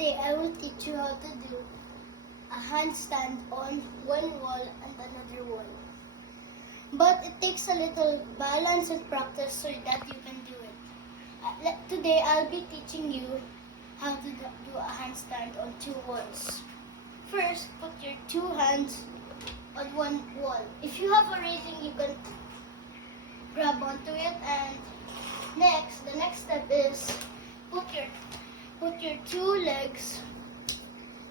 Today I will teach you how to do a handstand on one wall and another wall. But it takes a little balance and practice so that you can do it. Today I'll be teaching you how to do a handstand on two walls. First, put your two hands on one wall. If you have a railing, you can grab onto it, and the next step is put your two legs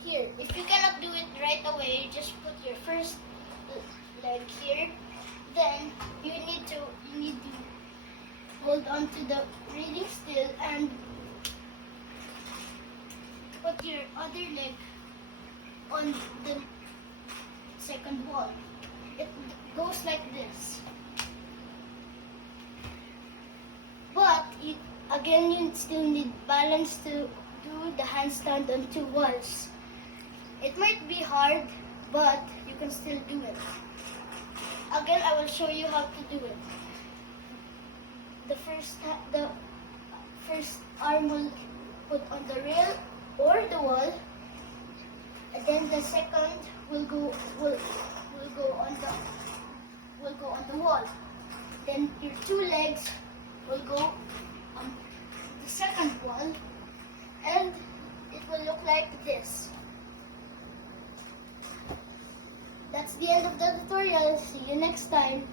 here. If you cannot do it right away, just put your first leg here. Then you need to hold on to the railing still and put your other leg on the second wall. It goes like this. But you still need balance to do the handstand on two walls. It might be hard, but you can still do it. Again, I will show you how to do it. The first arm will put on the rail or the wall, and then the second will go on the wall. Then your two legs will go on the second wall, and it will look like this. That's the end of the tutorial. See you next time.